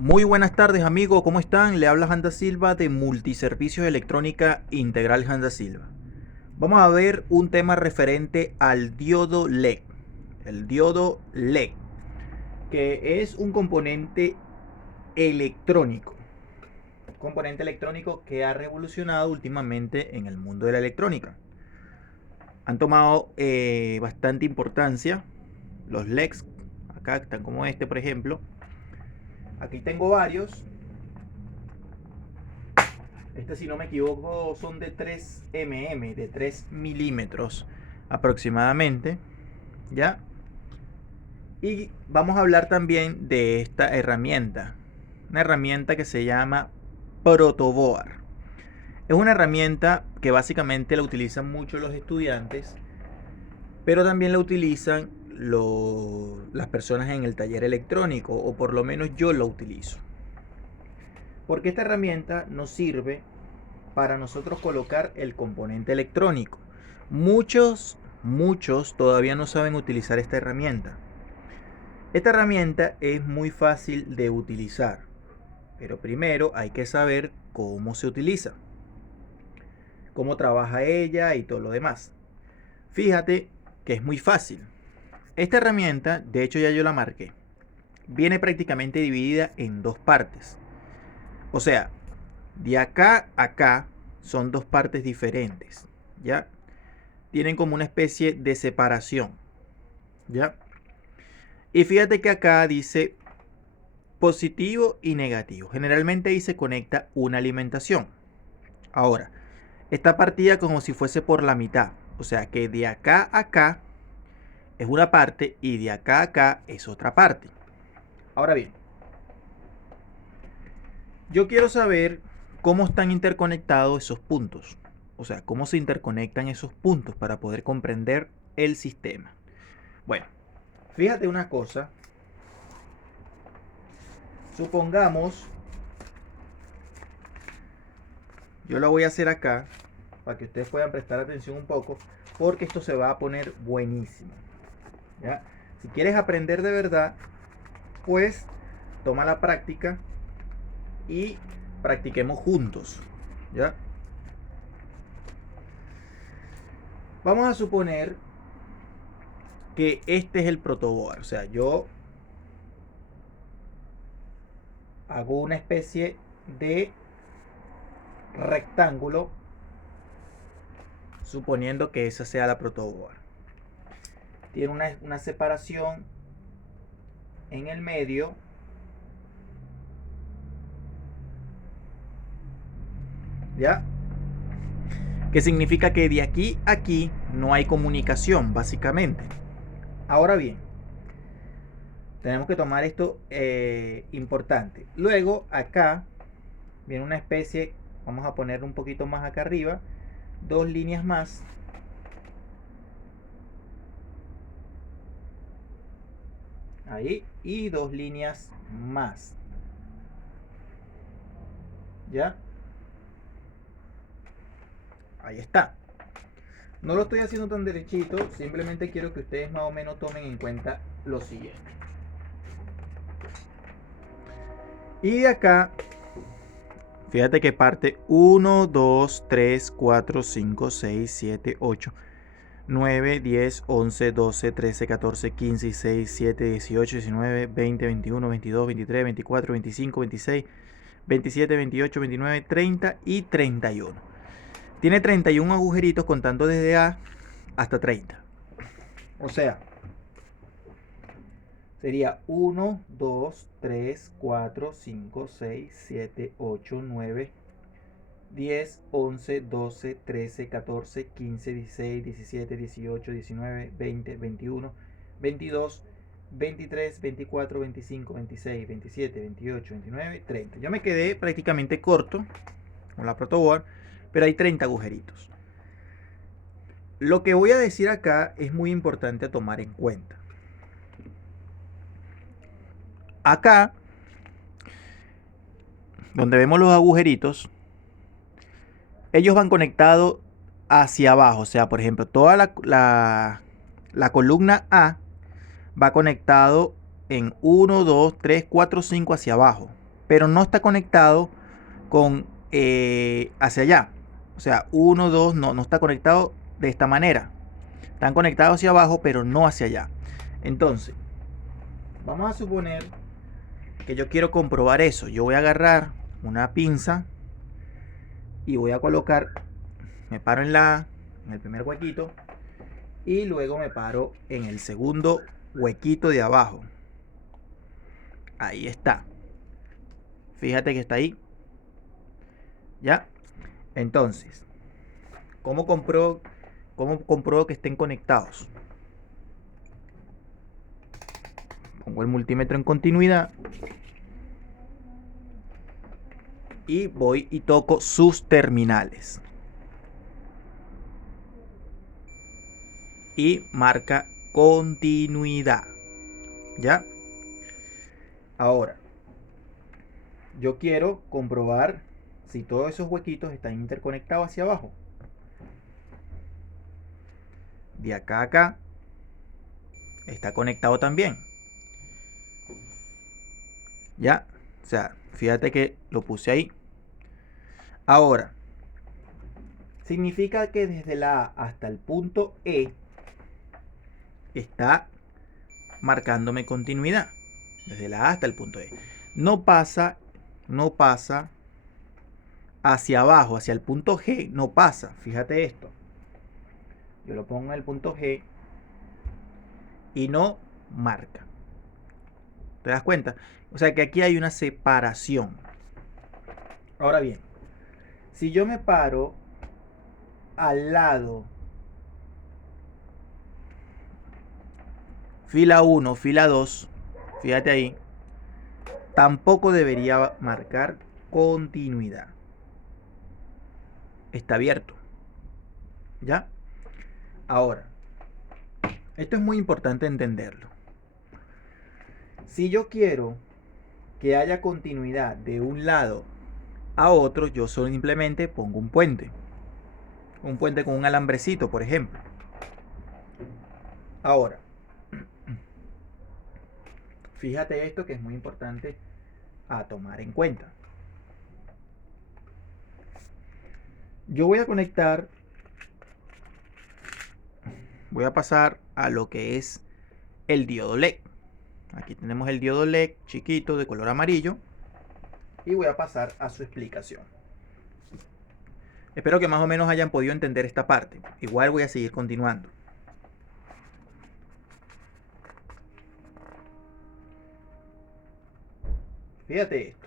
Muy buenas tardes amigos, ¿cómo están? Le habla Handa Silva de Multiservicios Electrónica Integral Handa Silva. Vamos a ver un tema referente al diodo LED. El diodo LED, que es un electrónico. componente electrónico que ha revolucionado últimamente en el mundo de la electrónica. Han tomado bastante importancia los LEDs. Acá están como este, por ejemplo. Aquí tengo varios. Este, si no me equivoco, son de 3 mm, de 3 milímetros aproximadamente. ¿Ya? Y vamos a hablar también de esta herramienta. Una herramienta que se llama Protoboard. Es una herramienta que básicamente la utilizan mucho los estudiantes, pero también la utilizan las personas en el taller electrónico, o por lo menos yo la utilizo. Porque esta herramienta nos sirve para nosotros colocar el componente electrónico. Muchos todavía no saben utilizar esta herramienta. Esta herramienta es muy fácil de utilizar, pero primero hay que saber cómo se utiliza, cómo trabaja ella y todo lo demás. Fíjate que es muy fácil. Esta herramienta, de hecho ya yo la marqué, viene prácticamente dividida en dos partes. O sea, de acá a acá son dos partes diferentes, ¿ya? Tienen como una especie de separación, ¿ya? Y fíjate que acá dice positivo y negativo. Generalmente ahí se conecta una alimentación. Ahora, está partida como si fuese por la mitad. O sea que de acá a acá es una parte y de acá a acá es otra parte. Ahora bien, yo quiero saber cómo están interconectados esos puntos. O sea, cómo se interconectan esos puntos para poder comprender el sistema. Bueno, fíjate una cosa. Supongamos, yo lo voy a hacer acá para que ustedes puedan prestar atención un poco, porque esto se va a poner buenísimo. ¿Ya? Si quieres aprender de verdad, pues toma la práctica y practiquemos juntos. ¿Ya? Vamos a suponer que este es el protoboard. O sea, yo hago una especie de rectángulo, suponiendo que esa sea la protoboard. Tiene una separación en el medio. ¿Ya? Que significa que de aquí a aquí no hay comunicación, básicamente. Ahora bien, tenemos que tomar esto importante. Luego acá viene una especie, vamos a poner un poquito más acá arriba, dos líneas más. Ahí, y dos líneas más. ¿Ya? Ahí está. No lo estoy haciendo tan derechito, simplemente quiero que ustedes más o menos tomen en cuenta lo siguiente. Y de acá, fíjate que parte 1, 2, 3, 4, 5, 6, 7, 8, 9, 10, 11, 12, 13, 14, 15, 16, 17, 18, 19, 20, 21, 22, 23, 24, 25, 26, 27, 28, 29, 30 y 31. Tiene 31 agujeritos contando desde A hasta 30. O sea, sería 1, 2, 3, 4, 5, 6, 7, 8, 9, 10, 11, 12, 13, 14, 15, 16, 17, 18, 19, 20, 21, 22, 23, 24, 25, 26, 27, 28, 29, 30. Yo me quedé prácticamente corto con la protoboard, pero hay 30 agujeritos. Lo que voy a decir acá es muy importante a tomar en cuenta. Acá, donde vemos los agujeritos, ellos van conectados hacia abajo. O sea, por ejemplo, toda la columna A va conectado en 1, 2, 3, 4, 5 hacia abajo. pero no está conectado con hacia allá. O sea, 1, 2, no está conectado de esta manera. Están conectados hacia abajo, pero no hacia allá. Entonces, vamos a suponer que yo quiero comprobar eso. Yo voy a agarrar una pinza y voy a colocar, me paro en el primer huequito y luego me paro en el segundo huequito de abajo. Ahí está. Fíjate que está ahí. ¿Ya? Entonces, ¿cómo compruebo que estén conectados? Pongo el multímetro en continuidad y voy y toco sus terminales. Y marca continuidad. ¿Ya? Ahora, yo quiero comprobar si todos esos huequitos están interconectados hacia abajo. De acá a acá está conectado también. ¿Ya? O sea, fíjate que lo puse ahí. Ahora, significa que desde la A hasta el punto E está marcándome continuidad. Desde la A hasta el punto E. No pasa hacia abajo, hacia el punto G, no pasa. Fíjate esto. Yo lo pongo en el punto G y no marca. ¿Te das cuenta? O sea que aquí hay una separación. Ahora bien, si yo me paro al lado, fila 1, fila 2, fíjate ahí, tampoco debería marcar continuidad. Está abierto. ¿Ya? Ahora, esto es muy importante entenderlo. Si yo quiero que haya continuidad de un lado a otro, yo simplemente pongo un puente. Un puente con un alambrecito, por ejemplo. Ahora, fíjate esto que es muy importante a tomar en cuenta. Yo voy a conectar, voy a pasar a lo que es el diodo LED. Aquí tenemos el diodo LED chiquito de color amarillo y voy a pasar a su explicación. Espero que más o menos hayan podido entender esta parte. Igual voy a seguir continuando. Fíjate esto.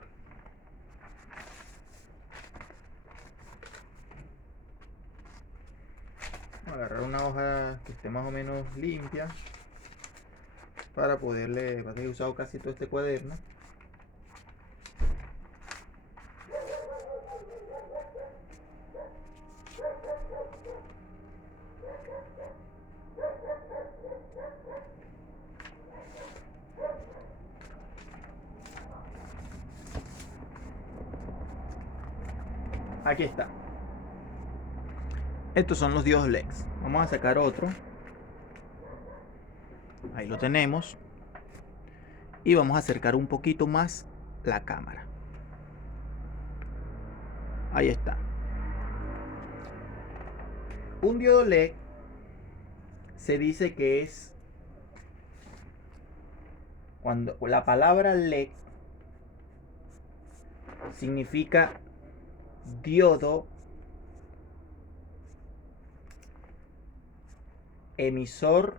Vamos a agarrar una hoja que esté más o menos limpia para poderle, he usado casi todo este cuaderno. Aquí está. Estos son los diodos LEDs. Vamos a sacar otro. Ahí lo tenemos. Y vamos a acercar un poquito más la cámara. Ahí está. Un diodo LED se dice que es cuando la palabra LED significa diodo emisor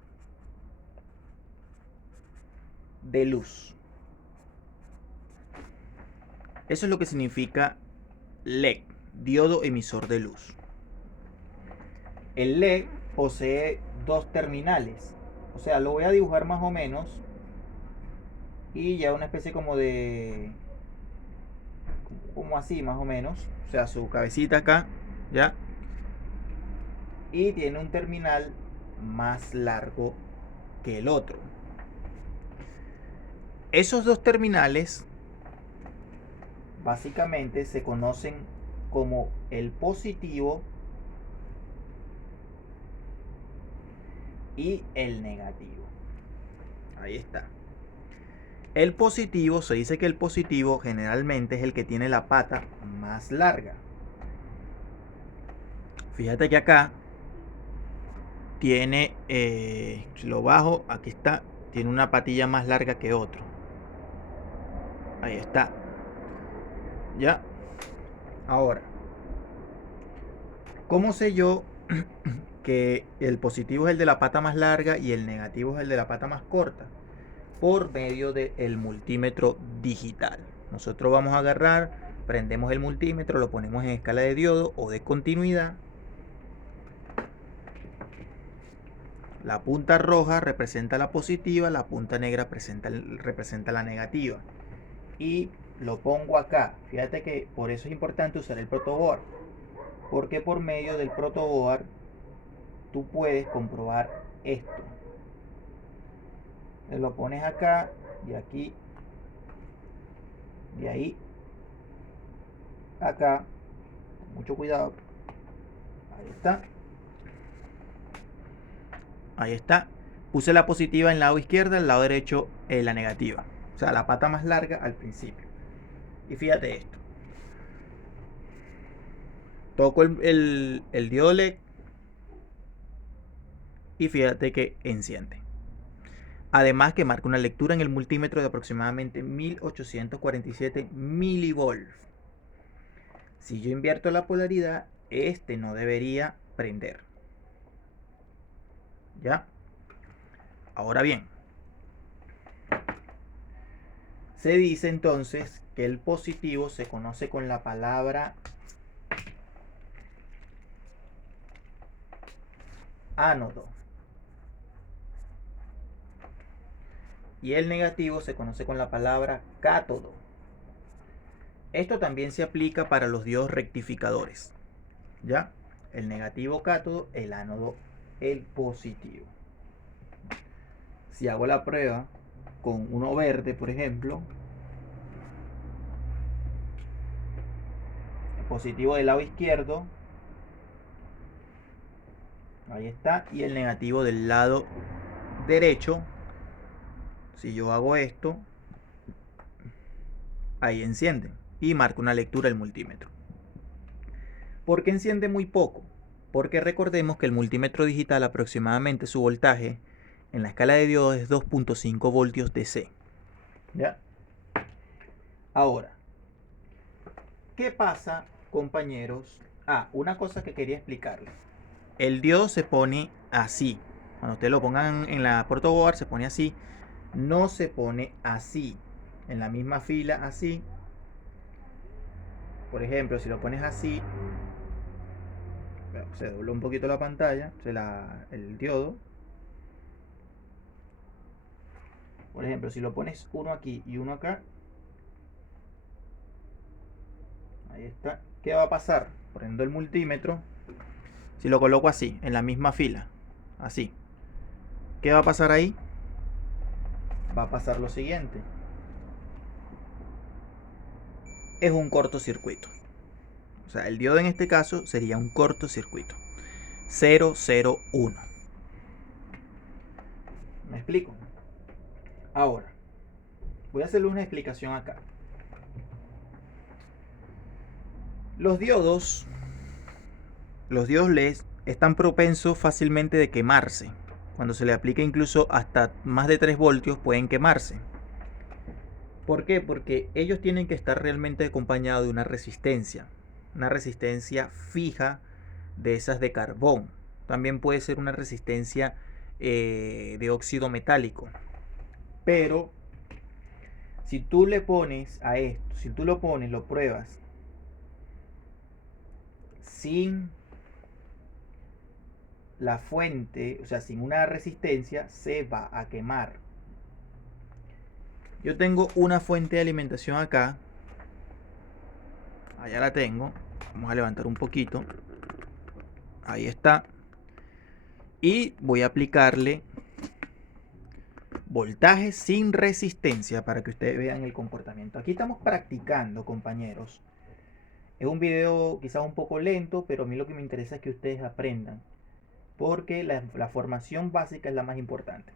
de luz. Eso es lo que significa LED, diodo emisor de luz. El LED posee dos terminales. O sea, lo voy a dibujar más o menos. Y ya una especie como de... como así más o menos. O sea, su cabecita acá, ¿ya? Y tiene un terminal más largo que el otro. Esos dos terminales básicamente se conocen como el positivo y el negativo. Ahí está. El positivo, se dice que el positivo generalmente es el que tiene la pata más larga. Fíjate que acá tiene, si lo bajo, aquí está, tiene una patilla más larga que otro. Ahí está. Ya. Ahora, ¿cómo sé yo que el positivo es el de la pata más larga y el negativo es el de la pata más corta? Por medio del multímetro digital. Nosotros vamos a agarrar, prendemos el multímetro, lo ponemos en escala de diodo o de continuidad. La punta roja representa la positiva, la punta negra representa la negativa. Y lo pongo acá. Fíjate que por eso es importante usar el protoboard, porque por medio del protoboard tú puedes comprobar esto. Lo pones acá y aquí, de ahí acá, con mucho cuidado. Ahí está. Ahí está. Puse la positiva en el lado izquierdo, el lado derecho la negativa. O sea, la pata más larga al principio. Y fíjate esto. Toco el diodo LED y fíjate que enciende. Además que marca una lectura en el multímetro de aproximadamente 1847 milivolts. Si yo invierto la polaridad, este no debería prender. ¿Ya? Ahora bien, se dice entonces que el positivo se conoce con la palabra ánodo y el negativo se conoce con la palabra cátodo. Esto también se aplica para los diodos rectificadores. ¿Ya? El negativo cátodo, el ánodo el positivo. Si hago la prueba con uno verde, por ejemplo, el positivo del lado izquierdo, ahí está, y el negativo del lado derecho, si yo hago esto, ahí enciende y marca una lectura el multímetro. ¿Por qué enciende muy poco? Porque recordemos que el multímetro digital aproximadamente su voltaje en la escala de diodos es 2.5 voltios DC. ¿Ya? Ahora, ¿qué pasa, compañeros? Una cosa que quería explicarles. El diodo se pone así. Cuando ustedes lo pongan en la protoboard se pone así. No se pone así. En la misma fila así. Por ejemplo, si lo pones así, se dobla un poquito la pantalla, el diodo. Por ejemplo, si lo pones uno aquí y uno acá, ahí está. ¿Qué va a pasar? Prendo el multímetro. Si lo coloco así, en la misma fila, así, ¿qué va a pasar ahí? Va a pasar lo siguiente. Es un cortocircuito. O sea, el diodo en este caso sería un cortocircuito. 001. ¿Me explico? Ahora, voy a hacerle una explicación acá. Los diodos LED están propensos fácilmente de quemarse. Cuando se le aplica incluso hasta más de 3 voltios pueden quemarse. ¿Por qué? Porque ellos tienen que estar realmente acompañados de una resistencia fija de esas de carbón. También puede ser una resistencia de óxido metálico. Pero si tú le pones a esto, si tú lo pones, lo pruebas sin la fuente, o sea, sin una resistencia, se va a quemar. Yo tengo una fuente de alimentación acá. Allá la tengo. Vamos a levantar un poquito. Ahí está. Y voy a aplicarle voltaje sin resistencia para que ustedes vean el comportamiento. Aquí estamos practicando, compañeros. Es un video quizás un poco lento, pero a mí lo que me interesa es que ustedes aprendan, porque la formación básica es la más importante.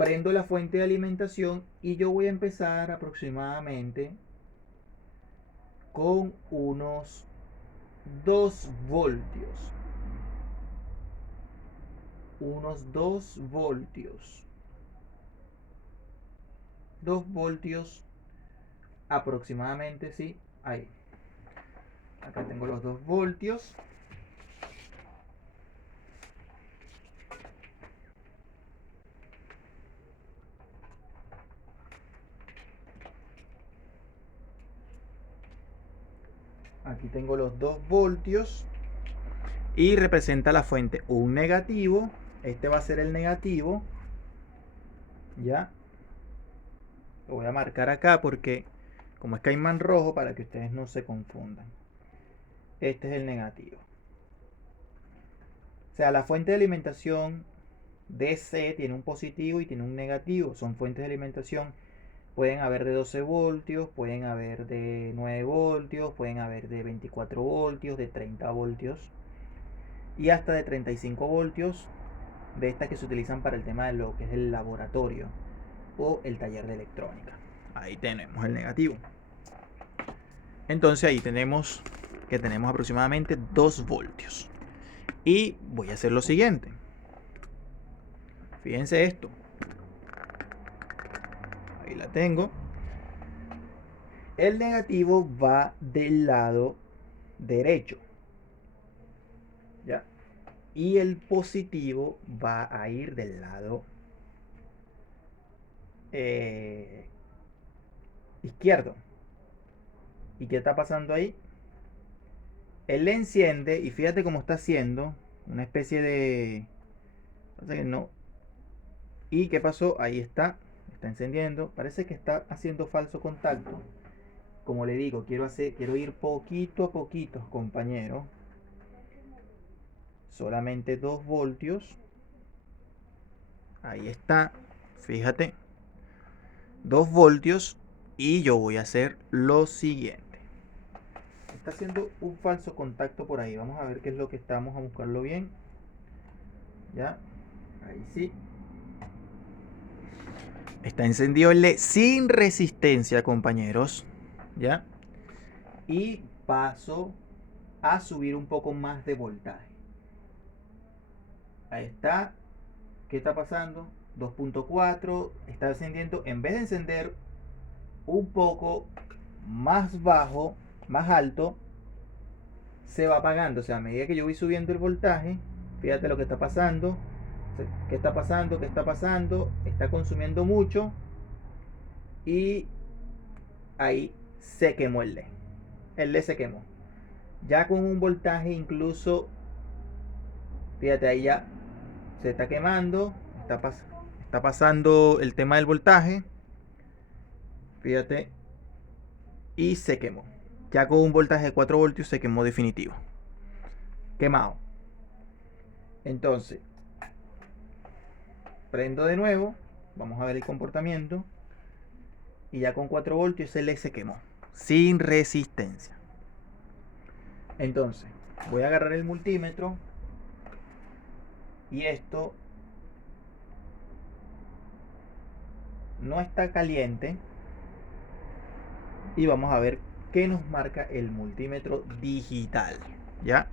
prendo la fuente de alimentación y yo voy a empezar aproximadamente con unos 2 voltios. Unos 2 voltios. 2 voltios aproximadamente, sí. Ahí. Acá tengo los 2 voltios. Aquí tengo los 2 voltios. Y representa la fuente un negativo. Este va a ser el negativo. Ya. Lo voy a marcar acá porque como es caimán rojo, para que ustedes no se confundan. Este es el negativo. O sea, la fuente de alimentación DC tiene un positivo y tiene un negativo. Son fuentes de alimentación. Pueden haber de 12 voltios, pueden haber de 9 voltios, pueden haber de 24 voltios, de 30 voltios y hasta de 35 voltios, de estas que se utilizan para el tema de lo que es el laboratorio o el taller de electrónica. Ahí tenemos el negativo. Entonces ahí tenemos que tenemos aproximadamente 2 voltios. Y voy a hacer lo siguiente. Fíjense esto. Ahí la tengo. El negativo va del lado derecho. ¿Ya? Y el positivo va a ir del lado izquierdo. ¿Y qué está pasando ahí? Él le enciende y fíjate cómo está haciendo una especie de... No. ¿Y qué pasó? Ahí está encendiendo. Parece que está haciendo falso contacto. Como le digo, quiero ir poquito a poquito, compañero. Solamente 2 voltios. Ahí está. Fíjate. 2 voltios. Y yo voy a hacer lo siguiente. Está haciendo un falso contacto por ahí. Vamos a ver qué es lo que estamos a buscarlo bien. Ya. Ahí sí. Está encendido el LED sin resistencia, compañeros. ¿Ya? Y paso a subir un poco más de voltaje. Ahí está. ¿Qué está pasando? 2.4. Está encendiendo. En vez de encender un poco más bajo, más alto, se va apagando. O sea, a medida que yo voy subiendo el voltaje, fíjate lo que está pasando. ¿Qué está pasando? ¿Qué está pasando? Está consumiendo mucho. Y ahí se quemó el LED. El LED se quemó. Ya con un voltaje incluso, fíjate, ahí ya se está quemando. Está pasando el tema del voltaje. Fíjate. Y se quemó. Ya con un voltaje de 4 voltios se quemó definitivo. Quemado. Entonces, prendo de nuevo. Vamos a ver el comportamiento. Y ya con 4 voltios el LED se quemó. Sin resistencia. Entonces, voy a agarrar el multímetro. Y esto no está caliente. Y vamos a ver qué nos marca el multímetro digital. ¿Ya?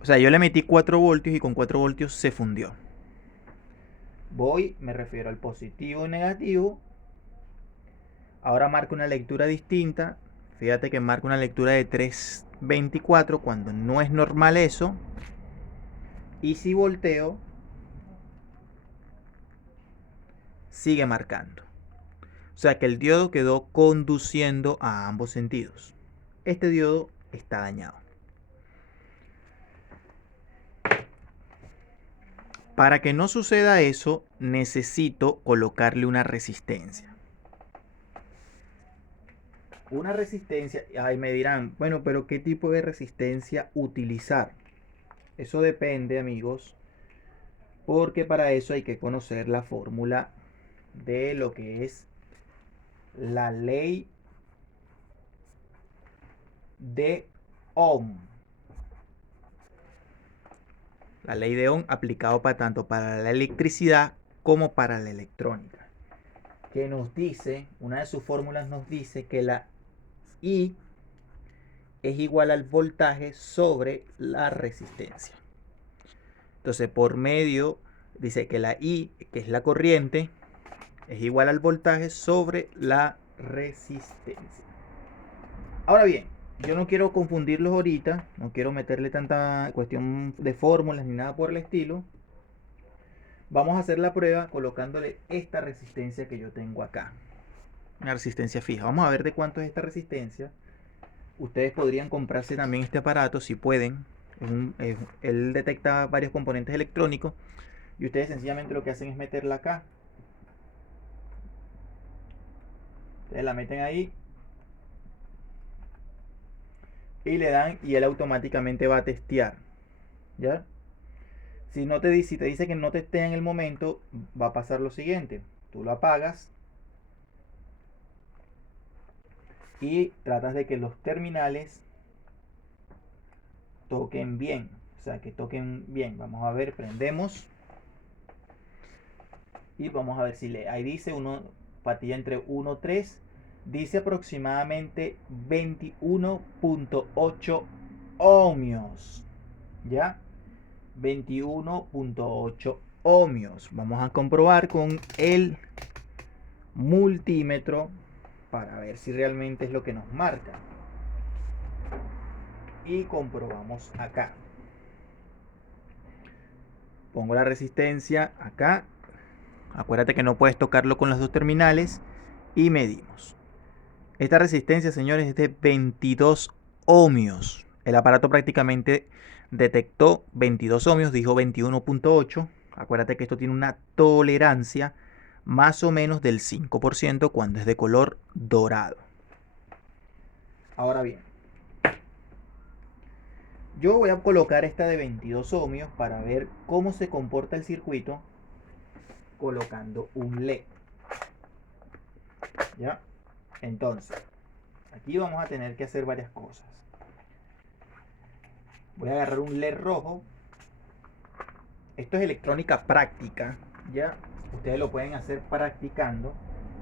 O sea, yo le metí 4 voltios y con 4 voltios se fundió. Me refiero al positivo y negativo. Ahora marca una lectura distinta. Fíjate que marca una lectura de 324 cuando no es normal eso. Y si volteo, sigue marcando. O sea que el diodo quedó conduciendo a ambos sentidos. Este diodo está dañado. Para que no suceda eso, necesito colocarle una resistencia. Una resistencia, ahí me dirán, bueno, pero ¿qué tipo de resistencia utilizar? Eso depende, amigos, porque para eso hay que conocer la fórmula de lo que es la ley de Ohm. La ley de Ohm aplicado tanto para la electricidad como para la electrónica, que nos dice, una de sus fórmulas nos dice que la I es igual al voltaje sobre la resistencia. Entonces, por medio, dice que la I, que es la corriente, es igual al voltaje sobre la resistencia. Ahora bien, yo no quiero confundirlos ahorita, no quiero meterle tanta cuestión de fórmulas ni nada por el estilo. Vamos a hacer la prueba colocándole esta resistencia que yo tengo acá. Una resistencia fija. Vamos a ver de cuánto es esta resistencia. Ustedes podrían comprarse también este aparato si pueden. Él detecta varios componentes electrónicos y ustedes sencillamente lo que hacen es meterla acá. Ustedes la meten ahí y le dan y él automáticamente va a testear. ¿Ya? Si te dice que no testea en el momento, va a pasar lo siguiente. Tú lo apagas y tratas de que los terminales toquen bien. O sea, que toquen bien. Vamos a ver, prendemos. Y vamos a ver si le. Ahí dice uno, patilla entre 1 y 3. Dice aproximadamente 21.8 ohmios. ¿Ya? 21.8 ohmios. Vamos a comprobar con el multímetro para ver si realmente es lo que nos marca. Y comprobamos acá. Pongo la resistencia acá. Acuérdate que no puedes tocarlo con las dos terminales. Y medimos. Esta resistencia, señores, es de 22 ohmios. El aparato prácticamente detectó 22 ohmios, dijo 21.8. Acuérdate que esto tiene una tolerancia más o menos del 5% cuando es de color dorado. Ahora bien, yo voy a colocar esta de 22 ohmios para ver cómo se comporta el circuito colocando un LED. ¿Ya? Entonces, aquí vamos a tener que hacer varias cosas. Voy a agarrar un LED rojo. Esto es electrónica práctica, ¿ya? Ustedes lo pueden hacer practicando.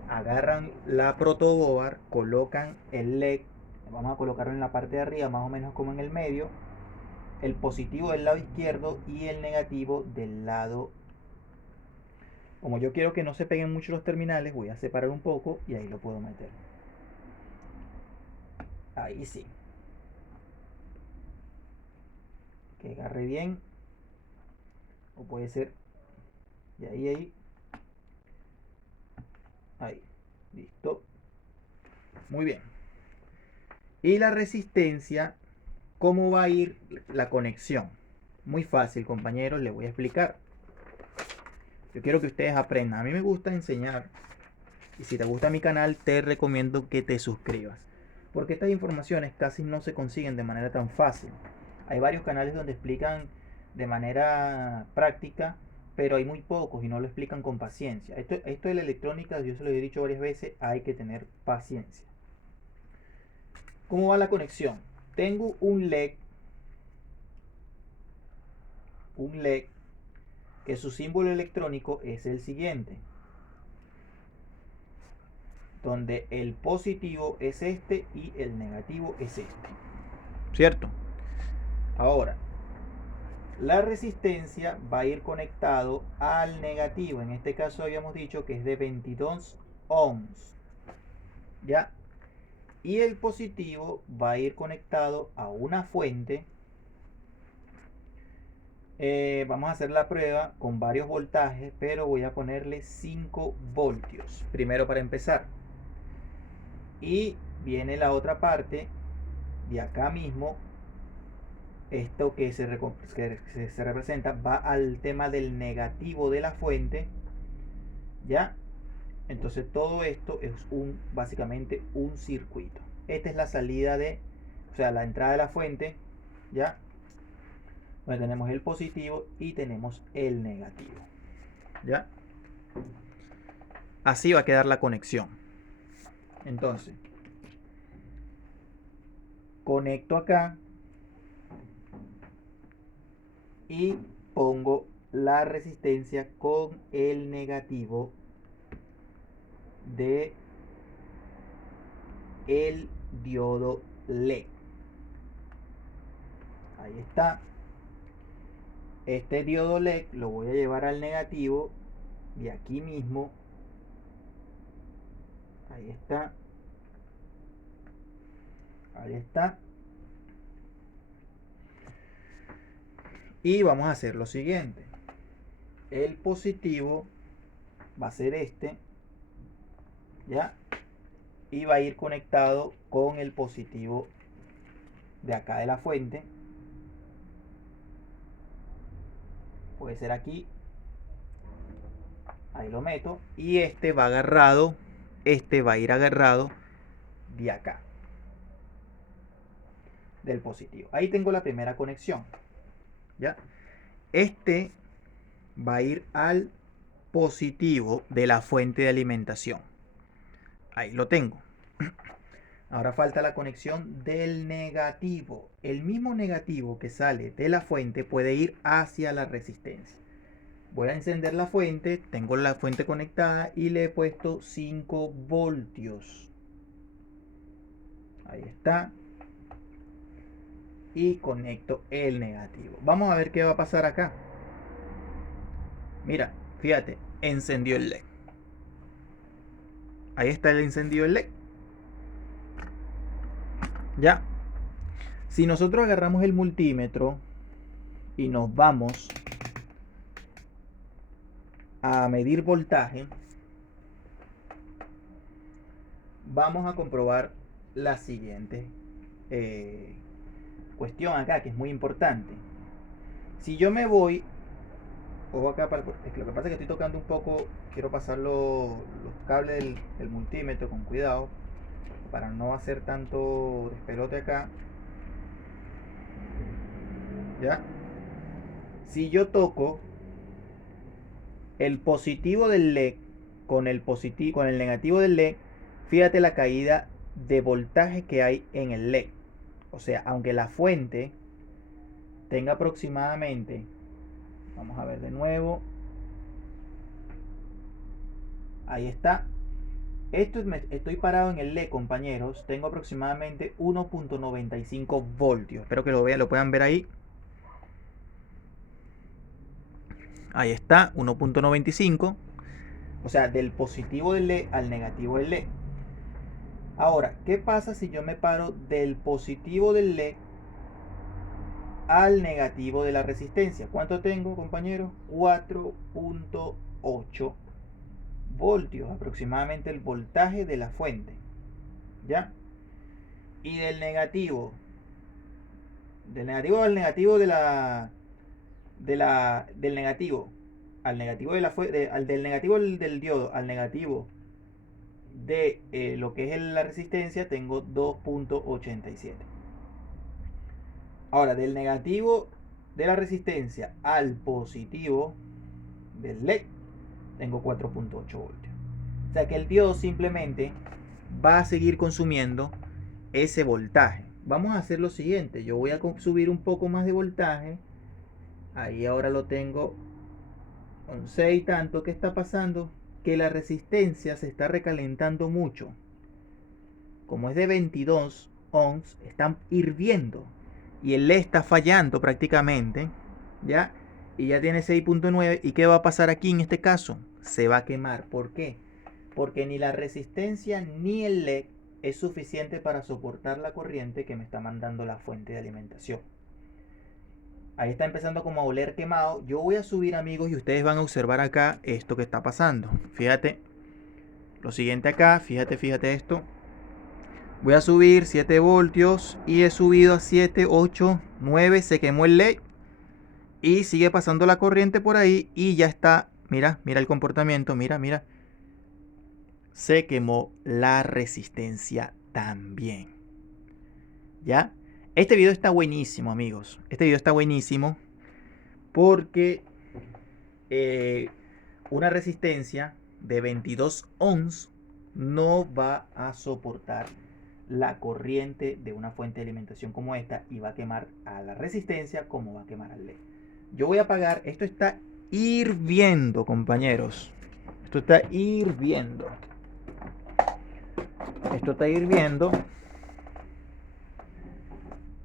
Agarran la protoboard, colocan el LED. Vamos a colocarlo en la parte de arriba, más o menos como en el medio. El positivo del lado izquierdo y el negativo del lado. Como yo quiero que no se peguen mucho los terminales, voy a separar un poco y ahí lo puedo meter. Ahí sí. Que agarre bien. O puede ser. Y ahí. Ahí. Listo. Muy bien. Y la resistencia, ¿cómo va a ir la conexión? Muy fácil, compañeros, les voy a explicar. Yo quiero que ustedes aprendan. A mí me gusta enseñar. Y si te gusta mi canal, te recomiendo que te suscribas. Porque estas informaciones casi no se consiguen de manera tan fácil. Hay varios canales donde explican de manera práctica, pero hay muy pocos y no lo explican con paciencia. Esto de la electrónica, yo se lo he dicho varias veces, hay que tener paciencia. ¿Cómo va la conexión? Tengo un LED que su símbolo electrónico es el siguiente, donde el positivo es este y el negativo es este, ¿cierto? Ahora, la resistencia va a ir conectado al negativo. En este caso habíamos dicho que es de 22 ohms, ¿ya? Y el positivo va a ir conectado a una fuente. Vamos a hacer la prueba con varios voltajes, pero voy a ponerle 5 voltios primero para empezar. Y viene la otra parte de acá mismo. Esto que se representa va al tema del negativo de la fuente, ¿ya? Entonces todo esto es básicamente un circuito. Esta es la salida o sea, la entrada de la fuente, ¿ya? Donde tenemos el positivo y tenemos el negativo, ¿ya? Así va a quedar la conexión. Entonces, conecto acá y pongo la resistencia con el negativo de el diodo LED. Ahí está. Este diodo LED lo voy a llevar al negativo de aquí mismo. Ahí está. Ahí está. Y vamos a hacer lo siguiente. El positivo va a ser este, ¿ya? Y va a ir conectado con el positivo de acá de la fuente. Puede ser aquí. Ahí lo meto. Y este va agarrado. Este va a ir agarrado de acá, del positivo. Ahí tengo la primera conexión, ¿ya? Este va a ir al positivo de la fuente de alimentación. Ahí lo tengo. Ahora falta la conexión del negativo. El mismo negativo que sale de la fuente puede ir hacia la resistencia. Voy a encender la fuente, tengo la fuente conectada y le he puesto 5 voltios. Ahí está. Y conecto el negativo. Vamos a ver qué va a pasar acá. Mira, fíjate, encendió el LED. Ahí está el encendido del LED. Ya. Si nosotros agarramos el multímetro y nos vamos a medir voltaje, vamos a comprobar la siguiente cuestión acá, que es muy importante. Si yo me voy, ojo acá, es que lo que pasa es que estoy tocando un poco, quiero pasar los cables del multímetro con cuidado, para no hacer tanto despelote acá. ¿Ya? Si yo toco el positivo del LED con el negativo del LED, fíjate la caída de voltaje que hay en el LED. O sea, aunque la fuente tenga aproximadamente, vamos a ver de nuevo, ahí está. Estoy parado en el LED, compañeros. Tengo aproximadamente 1.95 voltios. Espero que lo puedan ver ahí. Ahí está, 1.95. O sea, del positivo del LED al negativo del LED. Ahora, ¿qué pasa si yo me paro del positivo del LED al negativo de la resistencia? ¿Cuánto tengo, compañeros? 4.8 voltios, aproximadamente el voltaje de la fuente. ¿Ya? Y del negativo al negativo del negativo al negativo de la fuente, del negativo del diodo al negativo de lo que es la resistencia, tengo 2.87. Ahora, del negativo de la resistencia al positivo del LED, tengo 4.8 voltios. O sea que el diodo simplemente va a seguir consumiendo ese voltaje. Vamos a hacer lo siguiente. Yo voy a subir un poco más de voltaje. Ahí ahora lo tengo con 6 y tanto. ¿Qué está pasando? Que la resistencia se está recalentando mucho. Como es de 22 ohms, están hirviendo. Y el LED está fallando prácticamente. ¿Ya? Y ya tiene 6.9. ¿Y qué va a pasar aquí en este caso? Se va a quemar. ¿Por qué? Porque ni la resistencia ni el LED es suficiente para soportar la corriente que me está mandando la fuente de alimentación. Ahí está empezando como a oler quemado. Yo voy a subir, amigos, y ustedes van a observar acá esto que está pasando. Fíjate lo siguiente acá, fíjate esto. Voy a subir 7 voltios y he subido a 7, 8, 9. Se quemó el LED y sigue pasando la corriente por ahí y ya está. Mira el comportamiento, mira. Se quemó la resistencia también. ¿Ya? Este video está buenísimo, amigos. Este video está buenísimo porque una resistencia de 22 ohms no va a soportar la corriente de una fuente de alimentación como esta y va a quemar a la resistencia como va a quemar al LED. Yo voy a apagar, esto está hirviendo, compañeros. Esto está hirviendo. Esto está hirviendo.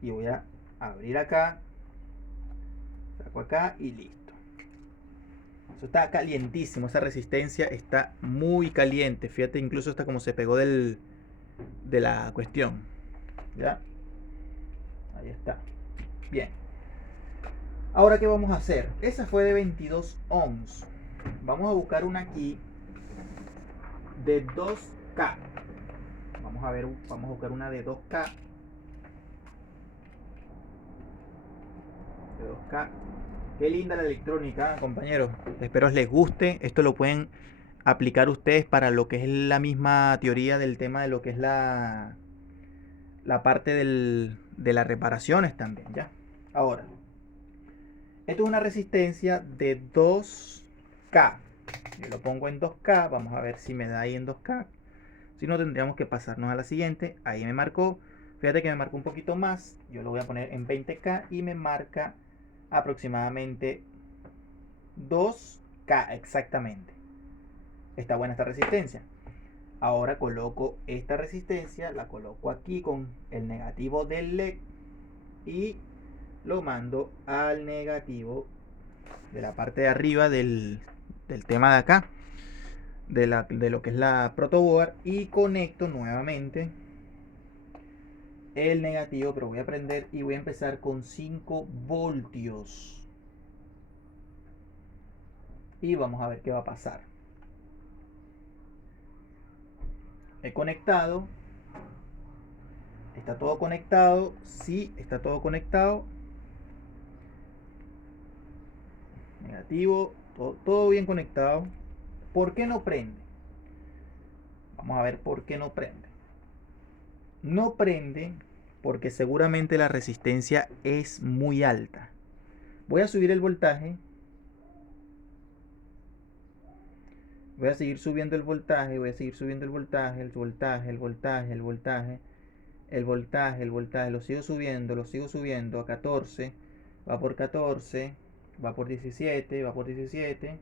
Y voy a abrir acá. Saco acá y listo. Eso está calientísimo. Esa resistencia está muy caliente. Fíjate, incluso está como se pegó de la cuestión. ¿Ya? Ahí está. Bien. Ahora, ¿qué vamos a hacer? Esa fue de 22 ohms. Vamos a buscar una aquí de 2K. Vamos a buscar una de 2K. De 2K. Qué linda la electrónica, compañeros. Espero les guste. Esto lo pueden aplicar ustedes para lo que es la misma teoría del tema de lo que es la parte de las reparaciones también, ¿ya? Ahora, esto es una resistencia de 2K. Yo lo pongo en 2K. Vamos a ver si me da ahí en 2K. Si no, tendríamos que pasarnos a la siguiente. Ahí me marcó. Fíjate que me marcó un poquito más. Yo lo voy a poner en 20K y me marca aproximadamente 2K exactamente. Está buena esta resistencia. Ahora coloco esta resistencia, la coloco aquí con el negativo del LED y lo mando al negativo de la parte de arriba del tema de acá, de lo que es la protoboard, y conecto nuevamente el negativo, pero voy a prender y voy a empezar con 5 voltios y vamos a ver qué va a pasar. He conectado. ¿Está todo conectado? Sí, está todo conectado. Negativo, todo bien conectado. ¿Por qué no prende? Vamos a ver por qué no prende. No prende porque seguramente la resistencia es muy alta. Voy a subir el voltaje. Voy a seguir subiendo el voltaje, voy a seguir subiendo el voltaje, el voltaje, el voltaje, el voltaje, el voltaje, el voltaje, lo sigo subiendo a 14, va por 14, va por 17, va por 17,